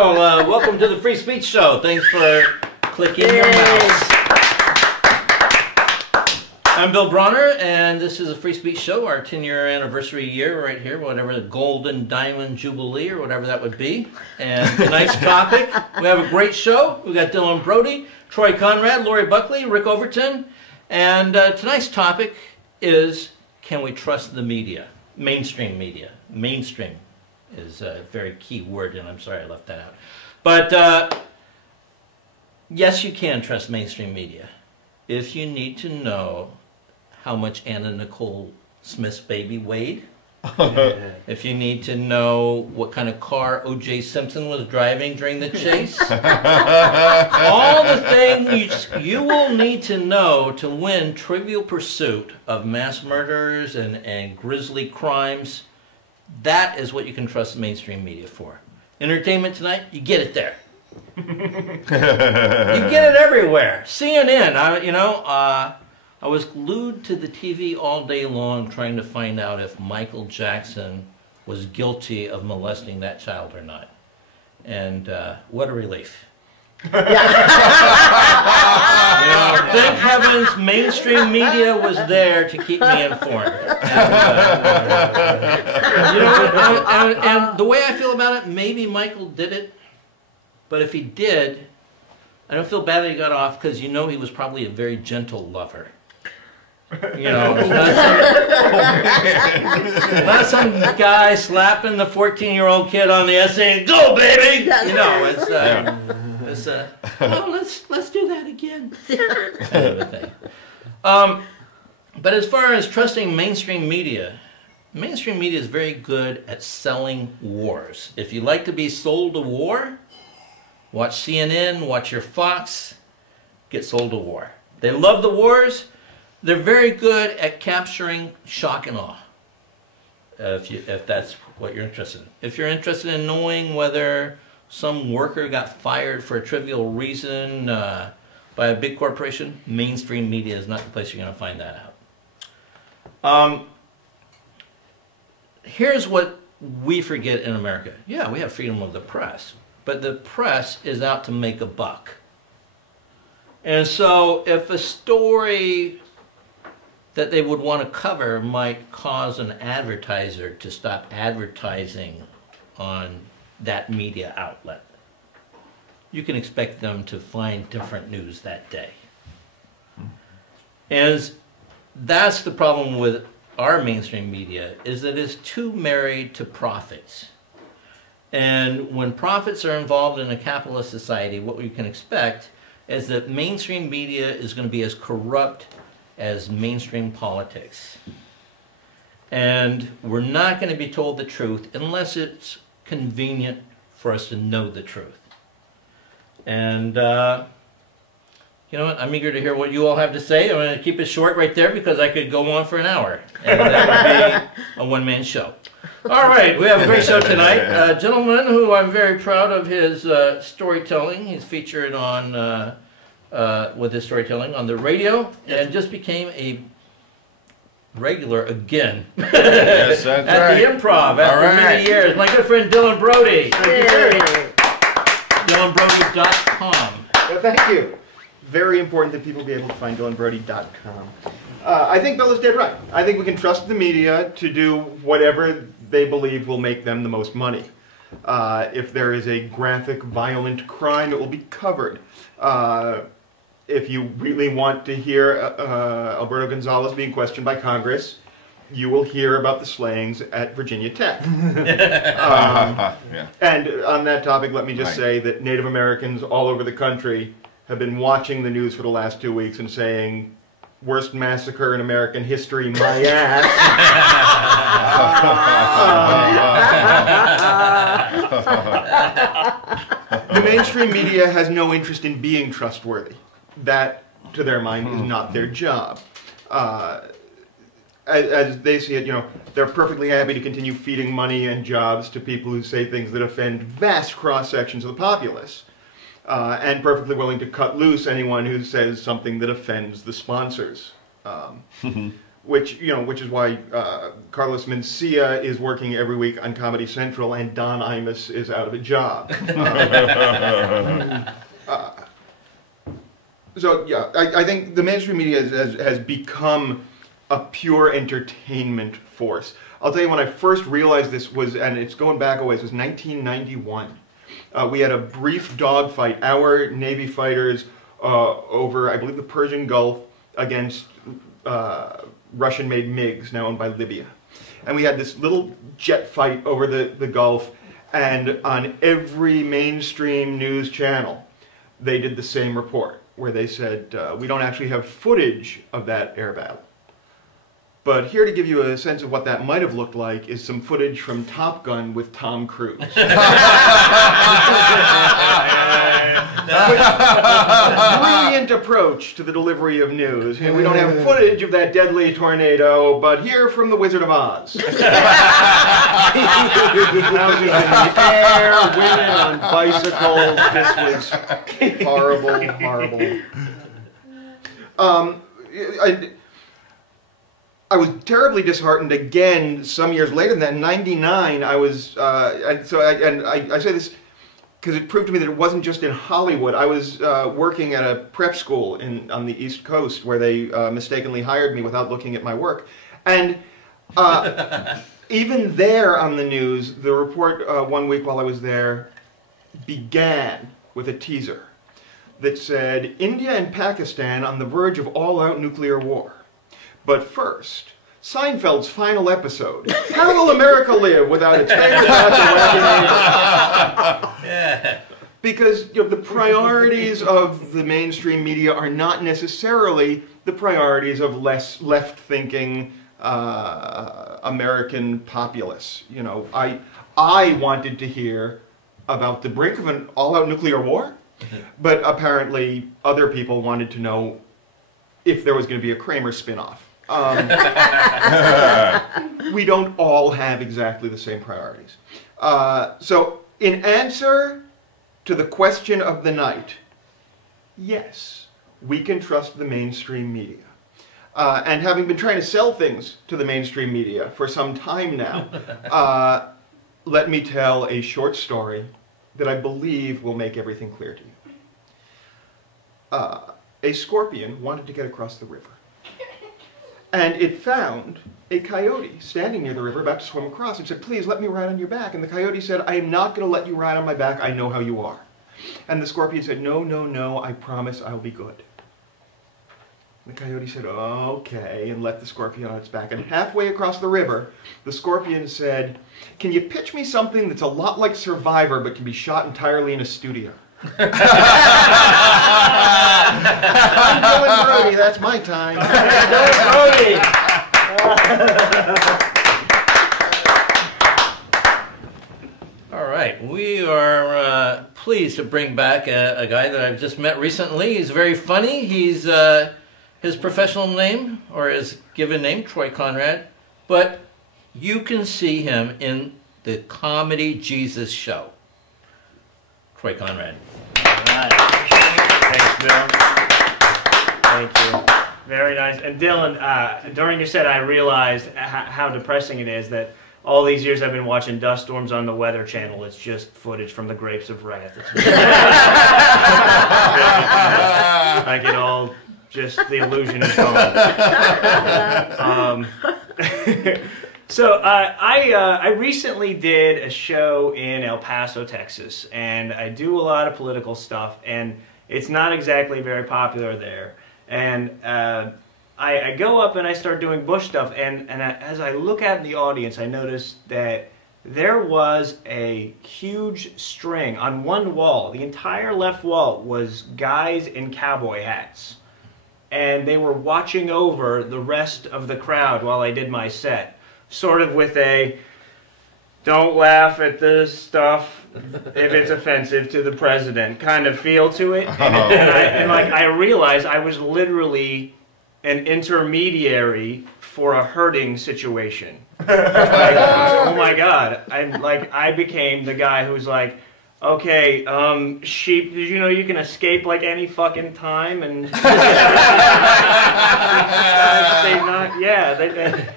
Welcome to the Free Speech Show. Thanks for clicking your mouse. I'm Bill Bronner, and this is a Free Speech Show, our 10-year anniversary year right here, whatever the Golden Diamond Jubilee or whatever that would be. And tonight's topic, we have a great show. We've got Dylan Brody, Troy Conrad, Laurie Buckley, Rick Overton. And tonight's topic is, can we trust the media? Mainstream media. Mainstream is a very key word, and I'm sorry I left that out. But yes, you can trust mainstream media if you need to know how much Anna Nicole Smith's baby weighed. If you need to know what kind of car O.J. Simpson was driving during the chase. All the things you will need to know to win Trivial Pursuit of mass murders and grisly crimes. That is what you can trust the mainstream media for. Entertainment tonight, you get it there. You get it everywhere. CNN, I was glued to the TV all day long trying to find out if Michael Jackson was guilty of molesting that child or not. And what a relief. Thank heavens mainstream media was there to keep me informed. And the way I feel about it, maybe Michael did it, but if he did, I don't feel bad that he got off, because he was probably a very gentle lover. Not some guy slapping the 14-year-old kid on the ass saying, "Go, baby!" Well, let's do that again. Kind of a thing. But as far as trusting mainstream media is very good at selling wars. If you like to be sold a war, watch CNN, watch your Fox, get sold a war. They love the wars. They're very good at capturing shock and awe, if that's what you're interested in. If you're interested in knowing whether some worker got fired for a trivial reason by a big corporation, mainstream media is not the place you're going to find that out. Here's what we forget in America. Yeah, we have freedom of the press, but the press is out to make a buck. And so if a story that they would want to cover might cause an advertiser to stop advertising on that media outlet, you can expect them to find different news that day. And that's the problem with our mainstream media, is that it's too married to profits. And when profits are involved in a capitalist society, what we can expect is that mainstream media is going to be as corrupt as mainstream politics. And we're not going to be told the truth unless it's convenient for us to know the truth. And you know what? I'm eager to hear what you all have to say. I'm going to keep it short right there because I could go on for an hour. And that would be a one-man show. All right, we have a great show tonight. A gentleman who I'm very proud of his storytelling. He's featured on with his storytelling on the radio, and just became a regular again Yes, that's at the Improv after many years. My good friend Dylan Brody. DylanBrody.com. Well, thank you. Very important that people be able to find DylanBrody.com. I think Bill is dead right. I think we can trust the media to do whatever they believe will make them the most money. If there is a graphic, violent crime, it will be covered. If you really want to hear Alberto Gonzalez being questioned by Congress, you will hear about the slayings at Virginia Tech. And on that topic, let me just say that Native Americans all over the country have been watching the news for the last 2 weeks and saying, "Worst massacre in American history, my ass." The mainstream media has no interest in being trustworthy. That, to their mind, is not their job. As they see it, they're perfectly happy to continue feeding money and jobs to people who say things that offend vast cross-sections of the populace, and perfectly willing to cut loose anyone who says something that offends the sponsors. which is why Carlos Mencia is working every week on Comedy Central and Don Imus is out of a job. So yeah, I think the mainstream media has become a pure entertainment force. I'll tell you, when I first realized this was, and it's going back a ways, it was 1991. We had a brief dogfight, our Navy fighters over, I believe, the Persian Gulf against Russian-made MiGs, now owned by Libya. And we had this little jet fight over the Gulf, and on every mainstream news channel, they did the same report, where they said, we don't actually have footage of that air battle. But here to give you a sense of what that might have looked like is some footage from Top Gun with Tom Cruise. Brilliant approach to the delivery of news. And we don't have footage of that deadly tornado, but here from the Wizard of Oz. Houses in the air, women on bicycles. This was horrible, horrible. I was terribly disheartened again some years later than that. In '99, I was, I say this because it proved to me that it wasn't just in Hollywood. I was working at a prep school on the East Coast where they mistakenly hired me without looking at my work. And even there on the news, the report one week while I was there began with a teaser that said, India and Pakistan on the verge of all-out nuclear war. But first, Seinfeld's final episode. How will America live without its favorite wacky neighbor? Because the priorities of the mainstream media are not necessarily the priorities of less left-thinking American populace. I wanted to hear about the brink of an all-out nuclear war, but apparently other people wanted to know if there was going to be a Kramer spin-off. We don't all have exactly the same priorities. So in answer to the question of the night, yes, we can trust the mainstream media. And having been trying to sell things to the mainstream media for some time now, let me tell a short story that I believe will make everything clear to you. A scorpion wanted to get across the river. And it found a coyote standing near the river about to swim across and said, please let me ride on your back. And the coyote said, I am not going to let you ride on my back. I know how you are. And the scorpion said, no, no, no, I promise I'll be good. And the coyote said, okay, and let the scorpion on its back. And halfway across the river, the scorpion said, can you pitch me something that's a lot like Survivor but can be shot entirely in a studio? I'm Dylan Brody, that's my time. Dylan Brody! All right, we are pleased to bring back a guy that I've just met recently. He's very funny. He's his professional name, or his given name, Troy Conrad, but you can see him in the Comedy Jesus Show. Troy Conrad. Thanks, Bill. Thank you. Very nice. And Dylan, during your set, I realized how depressing it is that all these years I've been watching dust storms on the Weather Channel. It's just footage from the Grapes of Wrath. Like it all, just the illusion is gone. So I recently did a show in El Paso, Texas, and I do a lot of political stuff, and it's not exactly very popular there. And I go up and I start doing Bush stuff, and as I look out in the audience, I notice that there was a huge string on one wall. The entire left wall was guys in cowboy hats, and they were watching over the rest of the crowd while I did my set. Sort of with a, don't laugh at this stuff if it's offensive to the president kind of feel to it. And I realized I was literally an intermediary for a hurting situation. Oh my God. I became the guy who's like, okay, sheep, did you know you can escape like any fucking time? And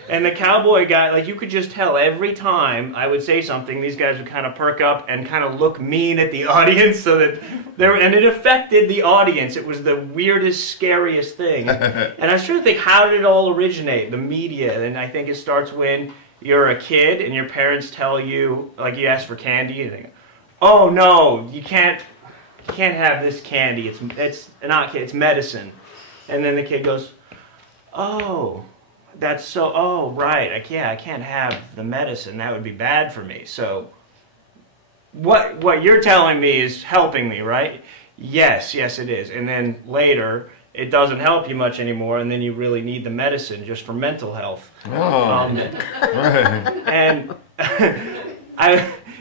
and the cowboy guy, like you could just tell every time I would say something, these guys would kind of perk up and kind of look mean at the audience, so that and it affected the audience. It was the weirdest, scariest thing. And I was trying to think, how did it all originate? The media, and I think it starts when you're a kid and your parents tell you, like you ask for candy, and they go, oh no, you can't have this candy. It's not, it's medicine. And then the kid goes, oh, that's so. Oh right, I can't have the medicine. That would be bad for me. So what you're telling me is helping me, right? Yes, it is. And then later, it doesn't help you much anymore, and then you really need the medicine just for mental health. Oh, and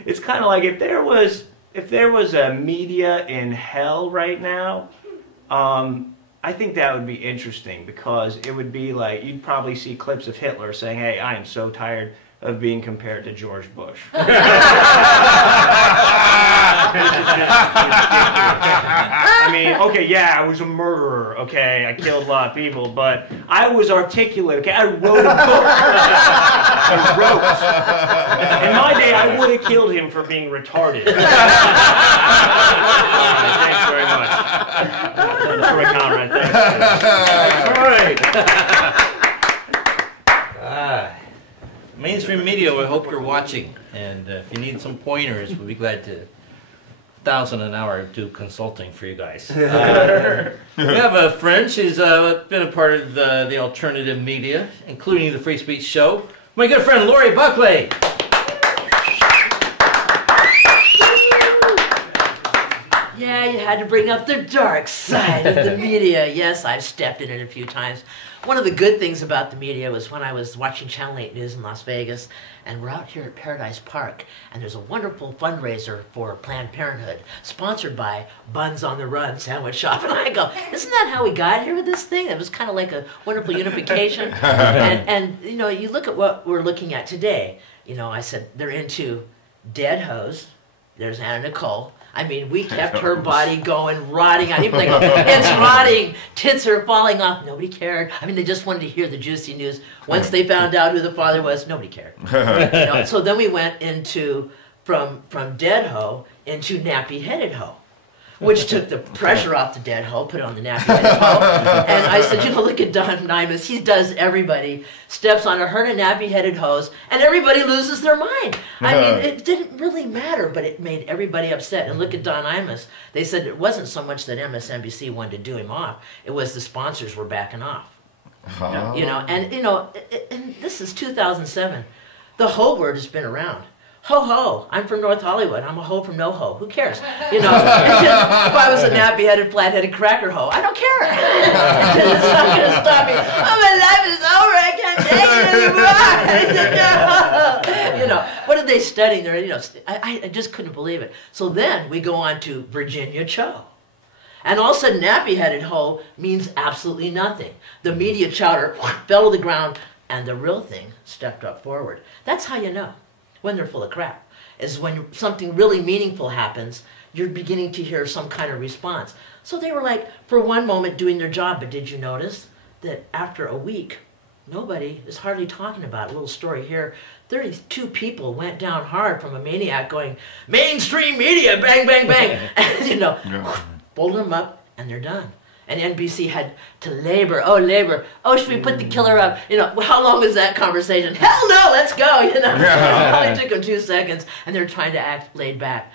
it's kind of like if there was a media in hell right now, I think that would be interesting, because it would be like, you'd probably see clips of Hitler saying, hey, I am so tired of being compared to George Bush. I mean, okay, yeah, I was a murderer, okay, I killed a lot of people, but I was articulate, okay, I wrote a book. I wrote. In my day, I would have killed him for being retarded. Thanks very much. Sorry, Conrad, thanks. All right. Mainstream media, we hope you're watching, and if you need some pointers, we'll be glad to $1,000 an hour do consulting for you guys. We have a friend. She's been a part of the alternative media, including the Free Speech Show. My good friend Laurie Buckley. Yeah, you had to bring up the dark side of the media. Yes, I've stepped in it a few times. One of the good things about the media was when I was watching Channel 8 News in Las Vegas, and we're out here at Paradise Park, and there's a wonderful fundraiser for Planned Parenthood, sponsored by Buns on the Run Sandwich Shop. And I go, isn't that how we got here with this thing? It was kind of like a wonderful unification. and you know, you look at what we're looking at today. You know, I said they're into dead hoes. There's Anna Nicole. I mean, we kept her body going, rotting out. Even like, it's rotting, tits are falling off. Nobody cared. I mean, they just wanted to hear the juicy news. Once they found out who the father was, nobody cared. You know, so then we went into, from dead hoe into nappy-headed hoe, which took the pressure off the dead hoe, put it on the nappy-headed hoe. And I said, you know, look at Don Imus. He does everybody, steps on a herd of nappy-headed hoes, and everybody loses their mind. I mean, it didn't really matter, but it made everybody upset. And look at Don Imus. They said it wasn't so much that MSNBC wanted to do him off. It was the sponsors were backing off. You know, and, you know, and this is 2007. The hoe word has been around. Ho-ho, I'm from North Hollywood. I'm a hoe from no ho. Who cares? You know, if I was a nappy-headed, flat-headed cracker hoe, I don't care. It's not going to stop me. Oh, my life is over. I can't take it anymore. You know, what are they studying there? You know, I just couldn't believe it. So then we go on to Virginia Cho. And all of a sudden, nappy-headed hoe means absolutely nothing. The media chowder fell to the ground, and the real thing stepped up forward. That's how you know when they're full of crap, is when something really meaningful happens, you're beginning to hear some kind of response. So they were like, for one moment, doing their job, but did you notice that after a week, nobody is hardly talking about it? A little story here. 32 people went down hard from a maniac going, mainstream media, bang, bang, bang. And, you know, folded them up, and they're done. And NBC had to labor. Oh, should we put the killer up? You know, how long was that conversation? Hell no, let's go. You know, it only took them 2 seconds, and they're trying to act laid back.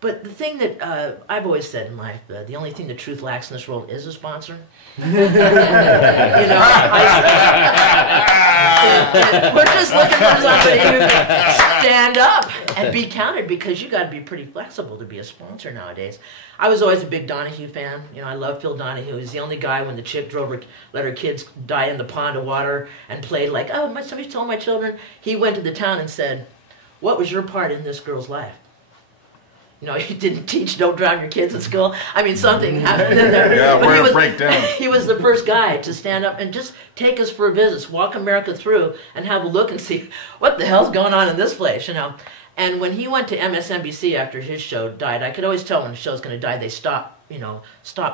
But the thing that I've always said in life, the only thing the truth lacks in this world is a sponsor. You know, we're just looking for somebody who can stand up and be counted, because you got to be pretty flexible to be a sponsor nowadays. I was always a big Donahue fan. You know, I love Phil Donahue. He's the only guy when the chick let her kids die in the pond of water and played like, oh, somebody told my children. He went to the town and said, what was your part in this girl's life? You know, he didn't teach don't drown your kids in school. I mean, something happened in there. Yeah, we're going to break down. He was the first guy to stand up and just take us for a visit, walk America through, and have a look and see what the hell's going on in this place, you know. And when he went to MSNBC after his show died, I could always tell when a show's going to die, they stop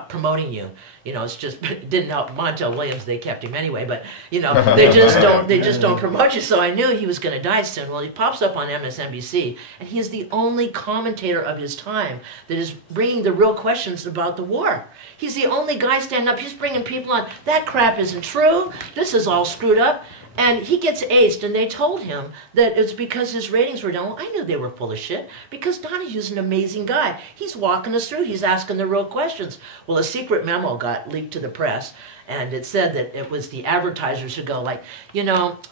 promoting you. It's just, it didn't help Montel Williams, they kept him anyway, but, they just don't promote you. So I knew he was going to die soon. Well, he pops up on MSNBC, and he is the only commentator of his time that is bringing the real questions about the war. He's the only guy standing up. He's bringing people on. That crap isn't true. This is all screwed up. And he gets aced, and they told him that it's because his ratings were down. Well, I knew they were full of shit, because Donahue's an amazing guy. He's walking us through. He's asking the real questions. Well, a secret memo got leaked to the press, and it said that it was the advertisers who go like,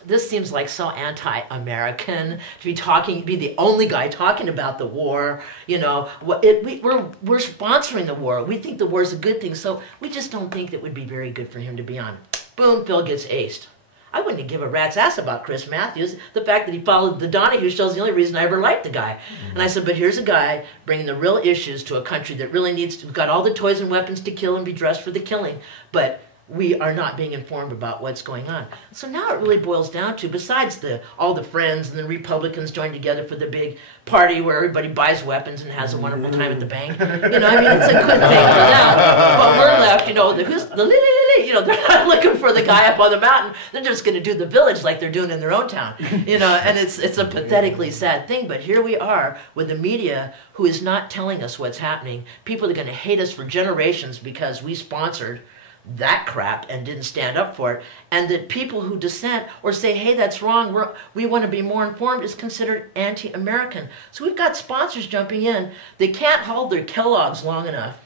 this seems like so anti-American to be the only guy talking about the war. We're sponsoring the war. We think the war is a good thing, so we just don't think it would be very good for him to be on. Boom, Phil gets aced. I wouldn't give a rat's ass about Chris Matthews. The fact that he followed the Donahue show is the only reason I ever liked the guy. And I said, but here's a guy bringing the real issues to a country that really needs to, got all the toys and weapons to kill and be dressed for the killing, but we are not being informed about what's going on. So now it really boils down to, besides all the Friends and the Republicans joined together for the big party where everybody buys weapons and has a wonderful time at the bank. It's a good thing for them. But we're left, they're not looking for the guy up on the mountain. They're just going to do the village like they're doing in their own town. And it's a pathetically sad thing. But here we are with the media who is not telling us what's happening. People are going to hate us for generations because we sponsored that crap and didn't stand up for it, and that people who dissent or say, hey, that's wrong, we want to be more informed, is considered anti-American. So we've got sponsors jumping in. They can't hold their Kellogg's long enough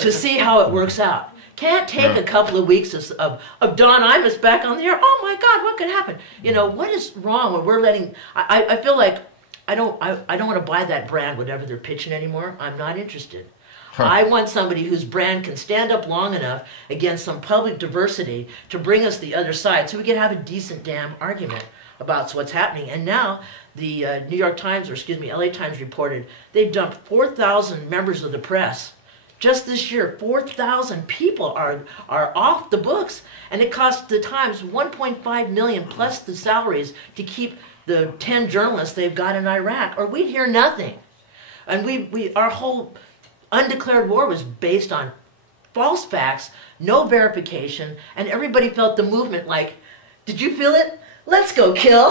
to see how it works out. Can't take a couple of weeks of Don Imus back on the air. Oh my God, what could happen? What is wrong when we're letting, I feel like I don't want to buy that brand, whatever they're pitching anymore. I'm not interested. I want somebody whose brand can stand up long enough against some public diversity to bring us the other side so we can have a decent damn argument about what's happening. And now the LA Times reported they've dumped 4,000 members of the press. Just this year, 4,000 people are off the books. And it cost the Times $1.5 million plus the salaries to keep the 10 journalists they've got in Iraq, or we'd hear nothing. And our whole undeclared war was based on false facts, no verification, and everybody felt the movement like, did you feel it? Let's go kill.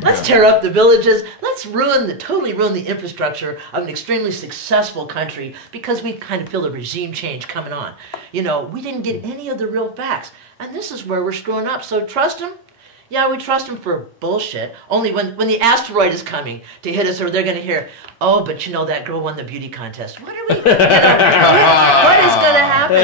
Let's tear up the villages. Let's totally ruin the infrastructure of an extremely successful country because we kind of feel a regime change coming on. We didn't get any of the real facts. And this is where we're screwing up. So trust them? Yeah, we trust them for bullshit. Only when the asteroid is coming to hit us, or they're going to hear, oh, but that girl won the beauty contest. What are we, what is going to happen?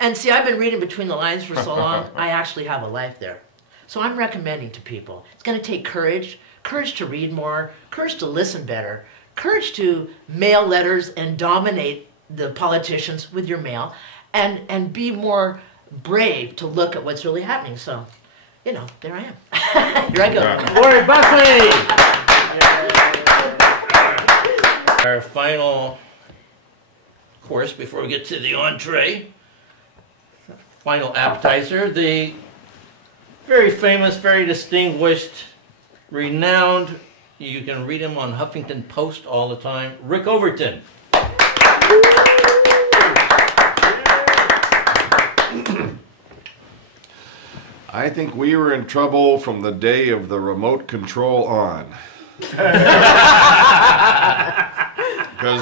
And see, I've been reading between the lines for so long, I actually have a life there. So I'm recommending to people, it's going to take courage to read more, courage to listen better, courage to mail letters and dominate the politicians with your mail, and be more brave to look at what's really happening. So, there I am. Here I go. Laurie Buckley! Our final course before we get to the entree. Final appetizer, the very famous, very distinguished, renowned, you can read him on Huffington Post all the time, Rick Overton. I think we were in trouble from the day of the remote control on. Because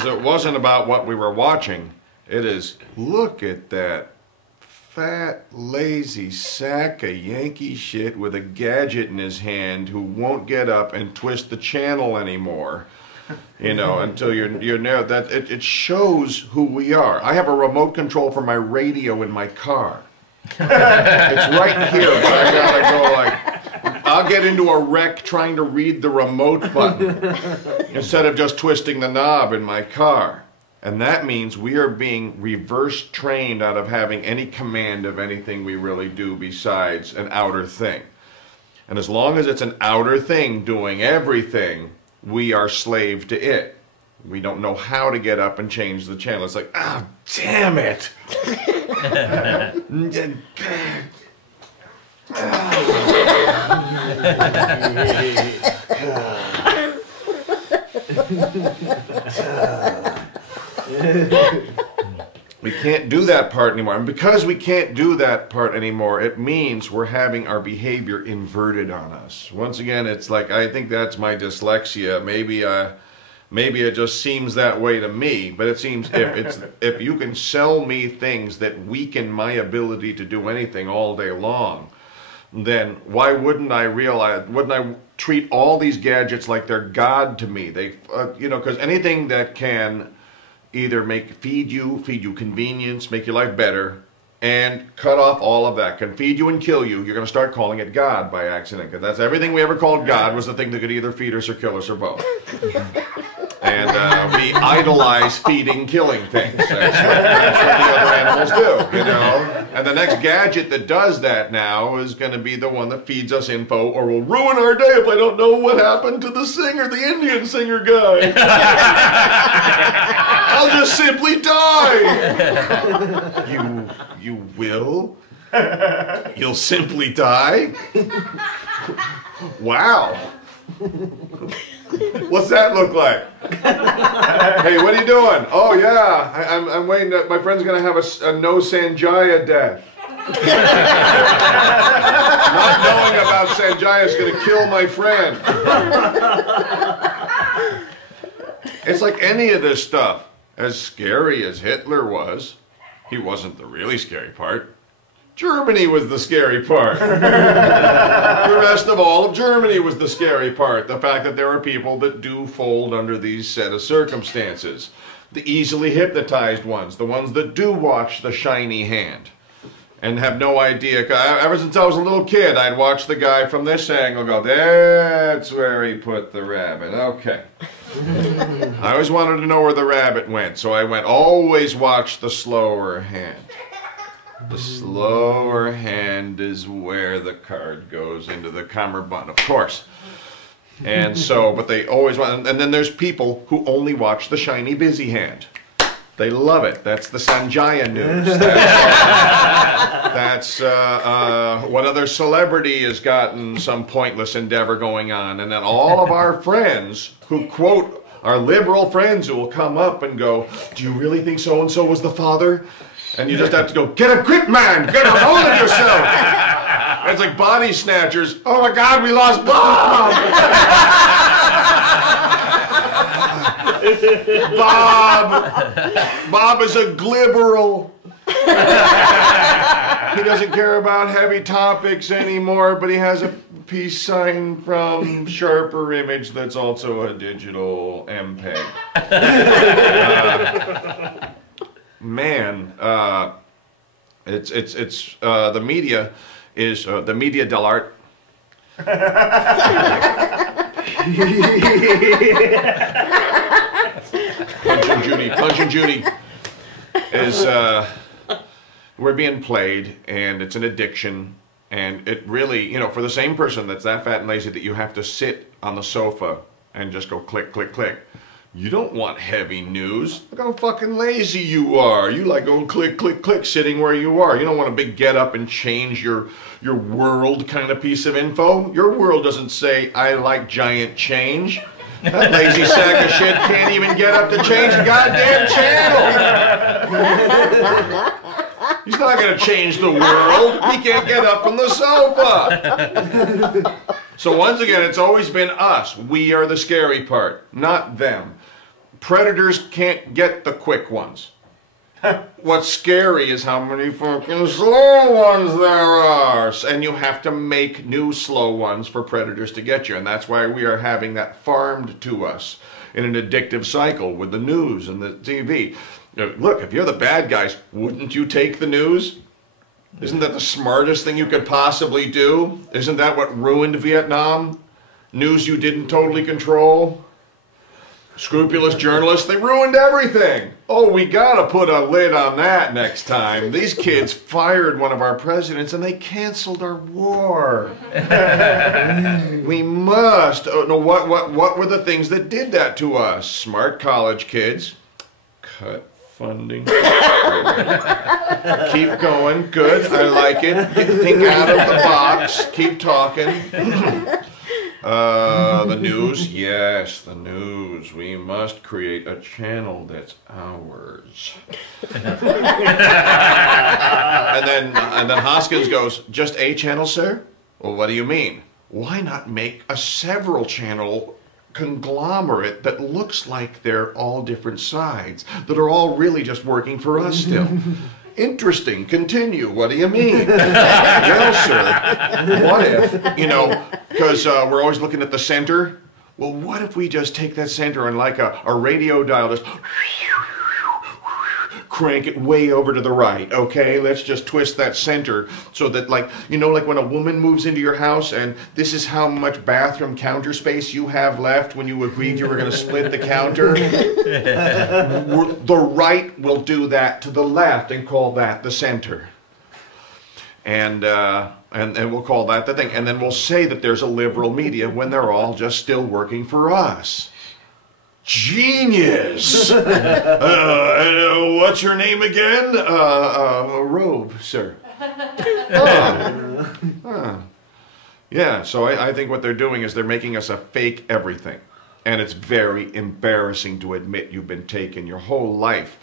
it wasn't about what we were watching. It is, look at that fat, lazy sack of Yankee shit with a gadget in his hand who won't get up and twist the channel anymore. Until you're near that. It shows who we are. I have a remote control for my radio in my car. It's right here, but I gotta go I'll get into a wreck trying to read the remote button instead of just twisting the knob in my car. And that means we are being reverse trained out of having any command of anything we really do besides an outer thing. And as long as it's an outer thing doing everything, we are slave to it. We don't know how to get up and change the channel. It's like, oh, damn it. We can't do that part anymore. And because we can't do that part anymore, it means we're having our behavior inverted on us. Once again, it's like, I think that's my dyslexia. Maybe it just seems that way to me, but it seems if you can sell me things that weaken my ability to do anything all day long, then why wouldn't I treat all these gadgets like they're God to me? They, because anything that can either feed you convenience, make your life better, and cut off all of that, can feed you and kill you, you're going to start calling it God by accident. Because that's everything we ever called God, was the thing that could either feed us or kill us or both. And we idolize feeding, killing things. That's what the other animals do, And the next gadget that does that now is going to be the one that feeds us info or will ruin our day if I don't know what happened to the singer, the Indian singer guy. I'll just simply die. You will? You'll simply die? Wow. What's that look like? Hey, what are you doing? Oh yeah, I'm waiting. My friend's gonna have a no Sanjaya death. Not knowing about Sanjaya is gonna kill my friend. It's like any of this stuff. As scary as Hitler was, he wasn't the really scary part. Germany was the scary part. The rest of all of Germany was the scary part. The fact that there are people that do fold under these set of circumstances. The easily hypnotized ones. The ones that do watch the shiny hand. And have no idea. Ever since I was a little kid, I'd watch the guy from this angle go, that's where he put the rabbit. Okay. I always wanted to know where the rabbit went. So I always watch the slower hand. The slower hand is where the card goes into the cummerbund, of course. And so, but they always want, and then there's people who only watch the shiny busy hand. They love it. That's the Sanjaya news. That's what other celebrity has gotten some pointless endeavor going on. And then all of our friends who quote, our liberal friends who will come up and go, do you really think so-and-so was the father? And you just have to go, get a grip, man! Get a hold of yourself! And it's like body snatchers. Oh my God, we lost Bob! Bob is a glibberal. He doesn't care about heavy topics anymore, but he has a peace sign from Sharper Image that's also a digital MPEG. Man, it's the media is the media dell'arte. Punch and Judy is we're being played, and it's an addiction, and it really, for the same person that's that fat and lazy that you have to sit on the sofa and just go click, click, click. You don't want heavy news. Look how fucking lazy you are. You like going click, click, click, sitting where you are. You don't want a big get up and change your world kind of piece of info. Your world doesn't say, I like giant change. That lazy sack of shit can't even get up to change the goddamn channel. He's not going to change the world. He can't get up from the sofa. So once again, it's always been us. We are the scary part, not them. Predators can't get the quick ones. What's scary is how many fucking slow ones there are. And you have to make new slow ones for predators to get you. And that's why we are having that farmed to us in an addictive cycle with the news and the TV. Look, if you're the bad guys, wouldn't you take the news? Isn't that the smartest thing you could possibly do? Isn't that what ruined Vietnam? News you didn't totally control? Scrupulous journalists, they ruined everything. Oh, we gotta put a lid on that next time. These kids fired one of our presidents and they canceled our war. We must. Oh, no, what were the things that did that to us? Smart college kids. Cut funding. Keep going. Good. I like it. Think out of the box. Keep talking. The news? Yes, the news. We must create a channel that's ours. and then Hoskins goes, just a channel, sir? Well, what do you mean? Why not make a several channel conglomerate that looks like they're all different sides, that are all really just working for us still? Interesting. Continue. What do you mean? Well, sir, what if, because we're always looking at the center. Well, what if we just take that center and like a radio dial, just crank it way over to the right, okay? Let's just twist that center so that, like when a woman moves into your house and this is how much bathroom counter space you have left when you agreed you were going to split the counter. The right will do that to the left and call that the center. And we'll call that the thing. And then we'll say that there's a liberal media when they're all just still working for us. Genius! What's your name again? Robe, sir. Yeah, so I think what they're doing is they're making us a fake everything. And it's very embarrassing to admit you've been taken your whole life.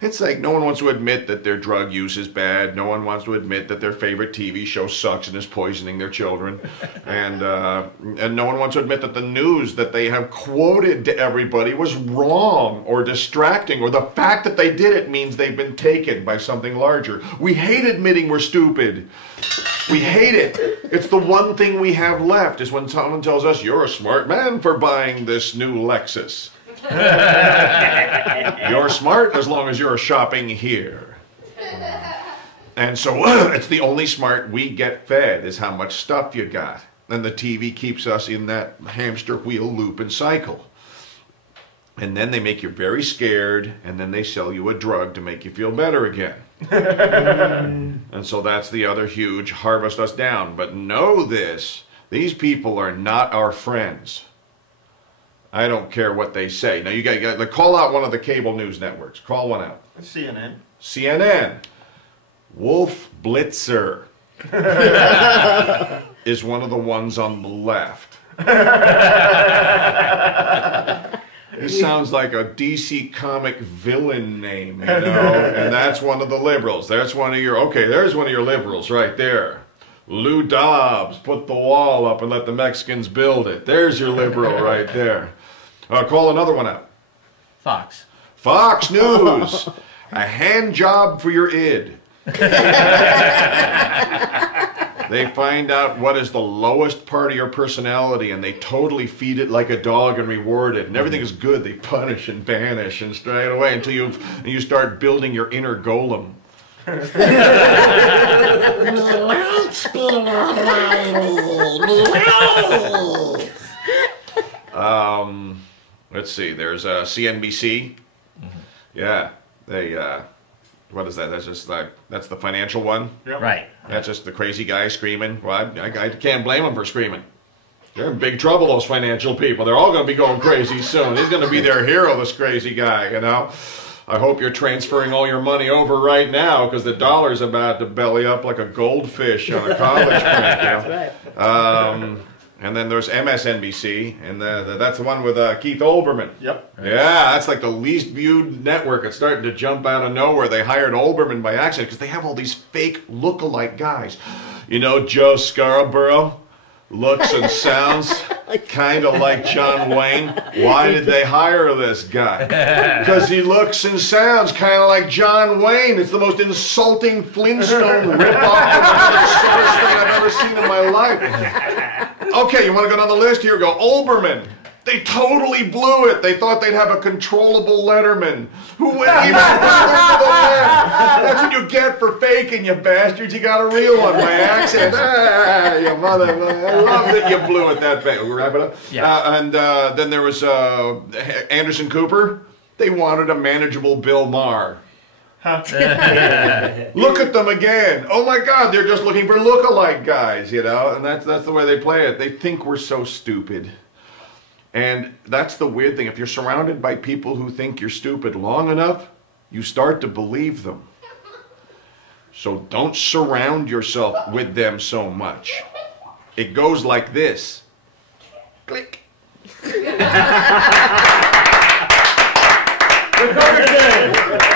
It's like no one wants to admit that their drug use is bad. No one wants to admit that their favorite TV show sucks and is poisoning their children. And no one wants to admit that the news that they have quoted to everybody was wrong or distracting, or the fact that they did it means they've been taken by something larger. We hate admitting we're stupid. We hate it. It's the one thing we have left is when someone tells us, you're a smart man for buying this new Lexus. You're smart as long as you're shopping here. And so it's the only smart we get fed is how much stuff you got. And the TV keeps us in that hamster wheel loop and cycle. And then they make you very scared, and then they sell you a drug to make you feel better again. And so that's the other huge harvest us down. But know this, these people are not our friends. I don't care what they say. Now, you got to call out one of the cable news networks. Call one out. CNN. CNN. Wolf Blitzer is one of the ones on the left. It sounds like a DC comic villain name, and that's one of the liberals. There's one of your liberals right there. Lou Dobbs, put the wall up and let the Mexicans build it. There's your liberal right there. Call another one out. Fox. Fox News. A hand job for your id. They find out what is the lowest part of your personality and they totally feed it like a dog and reward it. And everything is good. They punish and banish and straight away until you start building your inner golem. Let's see. There's CNBC. Yeah, they. What is that? That's just like that's the financial one. Yep. Right. That's just the crazy guy screaming. Well, I can't blame him for screaming. They're in big trouble, those financial people. They're all going to be going crazy soon. He's going to be their hero, this crazy guy. I hope you're transferring all your money over right now because the dollar's about to belly up like a goldfish on a college print. That's right. And then there's MSNBC, and that's the one with Keith Olbermann. Yep. Yeah, that's like the least viewed network. It's starting to jump out of nowhere. They hired Olbermann by accident because they have all these fake look-alike guys. Joe Scarborough looks and sounds kind of like John Wayne. Why did they hire this guy? Because he looks and sounds kind of like John Wayne. It's the most insulting Flintstone ripoff of the saddest thing I've ever seen in my life. Okay, you want to go down the list? Here we go. Olbermann. They totally blew it. They thought they'd have a controllable Letterman who went even further to the left. That's what you get for faking, you bastards. You got a real one by accident. You mother. I love that you blew it that bad. We'll wrap it up. Yeah. Then there was Anderson Cooper. They wanted a manageable Bill Maher. Look at them again. Oh my God, they're just looking for look-alike guys, and that's the way they play it. They think we're so stupid. And that's the weird thing. If you're surrounded by people who think you're stupid long enough, you start to believe them. So don't surround yourself with them so much. It goes like this. Click. Recovered good.